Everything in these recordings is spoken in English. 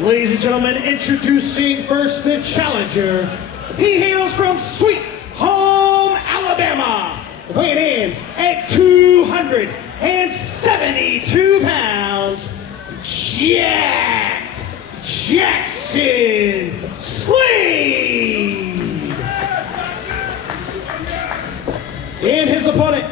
Ladies and gentlemen, introducing first the challenger. He hails from Sweet Home, Alabama, weighing in at 272 pounds, Jaxon Slade. And his opponent,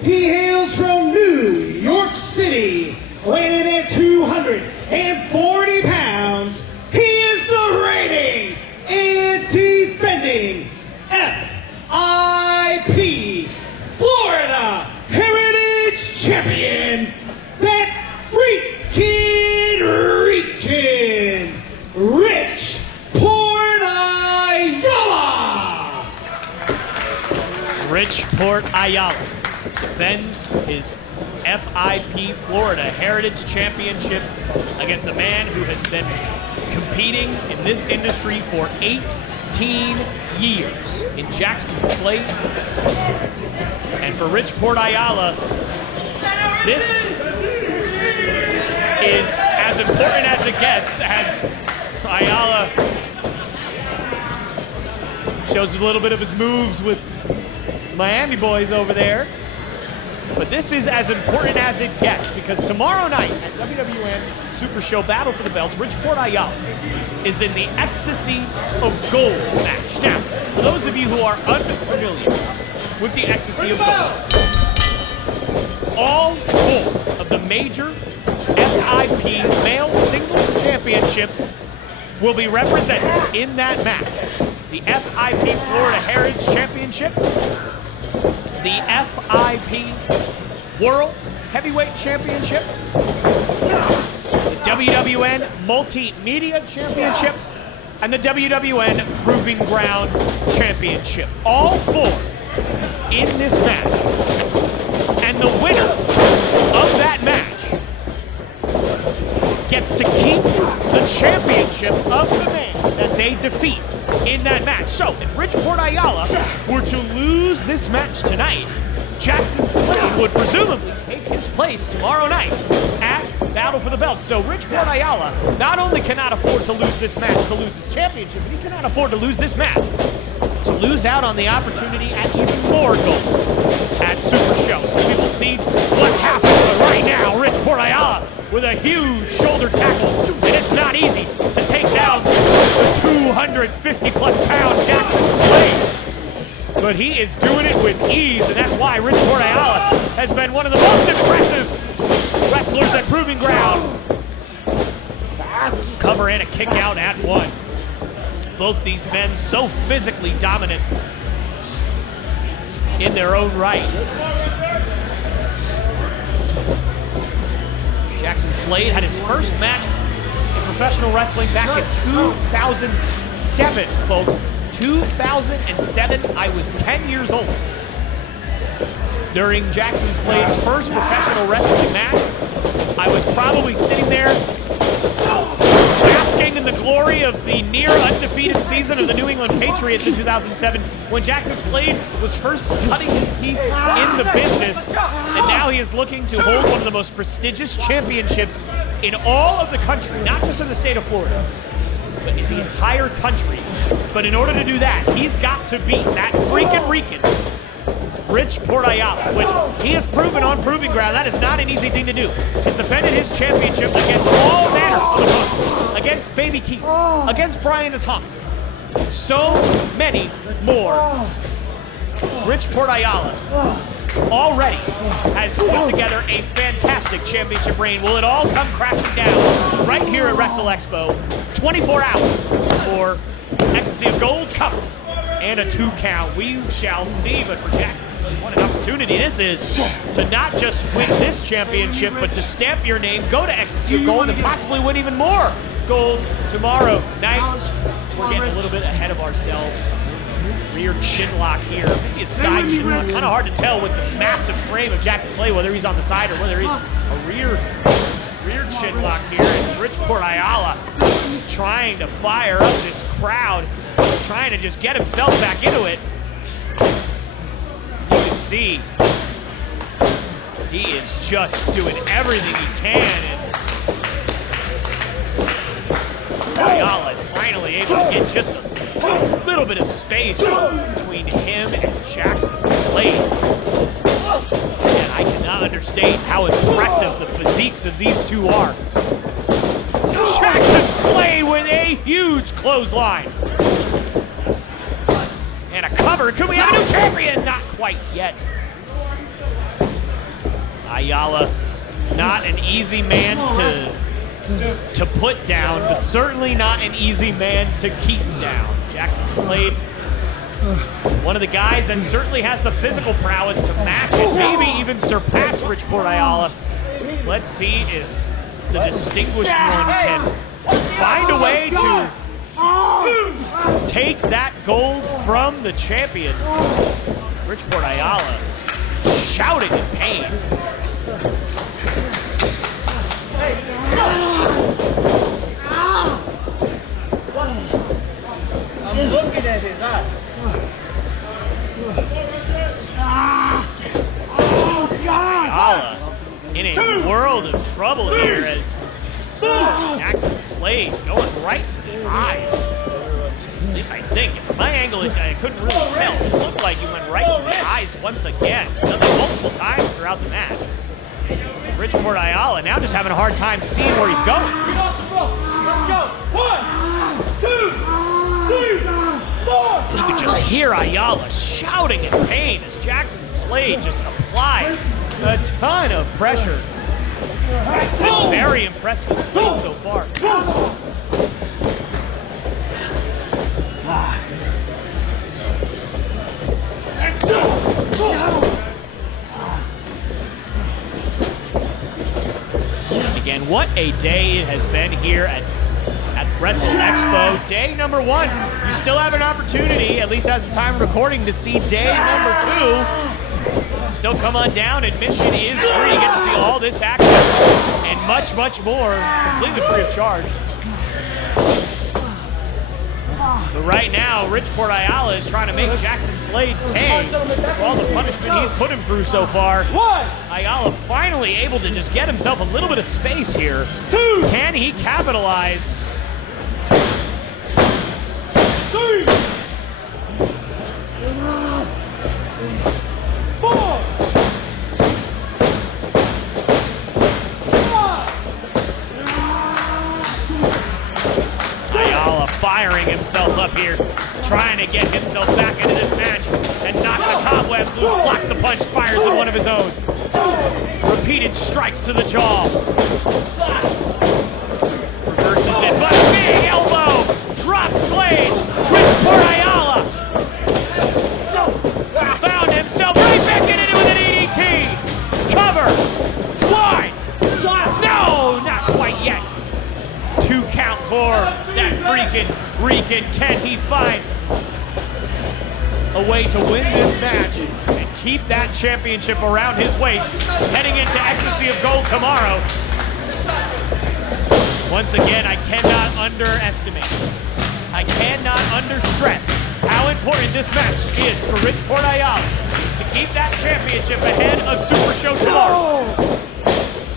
he hails from New York City, weighing in at 240 pounds. He is the reigning and defending FIP Florida Heritage Champion, that freaking Rich Ayala. Rich Ayala defends his FIP Florida Heritage Championship against a man who has been competing in this industry for 18 years in Jaxon Slade. And for Rich Ayala, this is as important as it gets, as Ayala shows a little bit of his moves with the Miami boys over there. But this is as important as it gets, because tomorrow night at WWN Super Show Battle for the Belts, Rich Ayala is in the Ecstasy of Gold match. Now, for those of you who are unfamiliar with the Ecstasy of Gold, all four of the major FIP male singles championships will be represented in that match. The FIP Florida Heritage Championship, the FIP World Heavyweight Championship, the WWN Multimedia Championship, and the WWN Proving Ground Championship. All four in this match. And the winner of that match gets to keep the championship of the man that they defeat in that match. So if Rich Ayala were to lose this match tonight, Jaxon Slade would presumably take his place tomorrow night at Battle for the Belts. So Rich Ayala not only cannot afford to lose this match to lose his championship, but he cannot afford to lose this match to lose out on the opportunity at even more gold at Super Show. So we will see what happens. But right now, Rich Ayala with a huge shoulder tackle, and it's not easy to take down the 250-plus pound Jaxon Slade. But he is doing it with ease, and that's why Rich Ayala has been one of the most impressive wrestlers at Proving Ground. Cover and a kick out at one. Both these men so physically dominant in their own right. Jaxon Slade had his first match in professional wrestling back in 2007, folks. 2007, I was 10 years old. During Jaxon Slade's first professional wrestling match, I was probably sitting there basking in the glory of the near undefeated season of the New England Patriots in 2007, when Jaxon Slade was first cutting his teeth in the business, and now he is looking to hold one of the most prestigious championships in all of the country, not just in the state of Florida, but in the entire country. But in order to do that, he's got to beat that freaking Rich Ayala, which he has proven on Proving Ground. That is not an easy thing to do. Has defended his championship against all manner of opponents, against Baby Keith, against Brian Atomic, so many more. Rich Ayala already has put together a fantastic championship reign. Will it all come crashing down right here at WRESTLExpo? 24 hours for Ecstasy of Gold cover and a 2 count. We shall see, but for Jaxon Slade, what an opportunity this is to not just win this championship, but to stamp your name, go to Ecstasy of Gold, and possibly win even more gold tomorrow night. We're getting a little bit ahead of ourselves. Rear chin lock here, maybe a side chin lock. Kind of hard to tell with the massive frame of Jaxon Slade, whether he's on the side or whether it's a rear chin lock here. And Rich Ayala trying to fire up this crowd, trying to just get himself back into it. You can see he is just doing everything he can. And Ayala finally able to get just a little bit of space between him and Jaxon Slade. And I cannot understate how impressive the physiques of these two are. Jaxon Slade with a huge clothesline. And a cover. Could we have a new champion? Not quite yet. Ayala, not an easy man to put down, but certainly not an easy man to keep down. Jaxon Slade, one of the guys that certainly has the physical prowess to match it, maybe even surpass Richport Ayala. Let's see if the distinguished one can find a way to take that gold from the champion. Richport Ayala shouting in pain. I'm looking at his eyes. Ayala in a world of trouble here as Jaxon Slade going right to the eyes. At least I think. From my angle, I couldn't really tell. It looked like he went right to the eyes once again. Done that multiple times throughout the match. Richport Ayala now just having a hard time seeing where he's going. Get off the rope. Let's go. 1, 2, 3, 4. You could just hear Ayala shouting in pain as Jaxon Slade just applies a ton of pressure. Been very impressed with Slade so far. Again, what a day it has been here at WrestleXpo. Day number 1. You still have an opportunity, at least as the time of recording, to see day number 2. Still come on down. Admission is free. You get to see all this action and much, much more completely free of charge. But right now, Richport Ayala is trying to make Jaxon Slade pay for all the punishment he's put him through so far. Ayala finally able to just get himself a little bit of space here. Can he capitalize? 3, 4. Ayala firing himself up here, trying to get himself back into this match and knock the cobwebs loose, blocks the punch, fires at one of his own. Repeated strikes to the jaw. Reverses it, but a big elbow drops Slade. Richport Ayala found himself right back in it with an EDT. Cover. 1. No, not quite yet. 2 count for that freaking Rican. Can he find a way to win this match and keep that championship around his waist heading into Ecstasy of Gold tomorrow? Once again, I cannot underestimate, I cannot understress how important this match is for Richport Ayala to keep that championship ahead of Super Show tomorrow.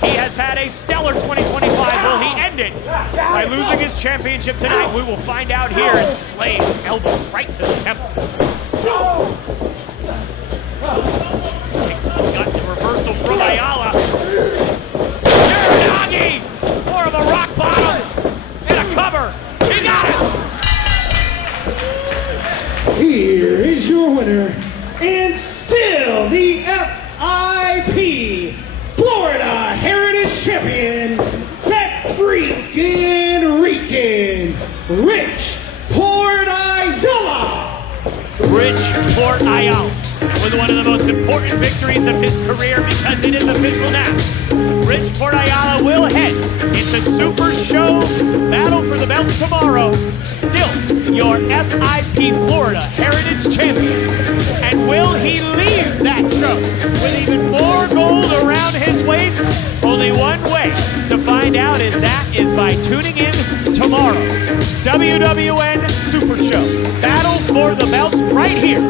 He has had a stellar 2025. Will he end it by losing his championship tonight? We will find out here. And Slade with elbows right to the temple. Kick to the gut and reversal from Ayala. Uranagi! More of a rock bottom and a cover. He got it! Here is your winner, and still the FIP Florida Heritage Champion, that freaking Rican, Richport Ayala. Richport Ayala with one of the most important victories of his career, because it is official now. Richport Ayala will head into Super Show Battle for the Belts tomorrow, still your FIP Florida Heritage Champion. And will he leave that show with even more gold around his waist? Only one way to find out is by tuning in tomorrow. WWN Super Show Battle for the Belts right here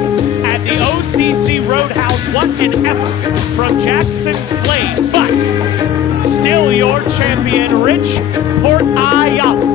at the OCC Roadhouse. What an effort from Jaxon Slade, but still your champion, Richport Ayala.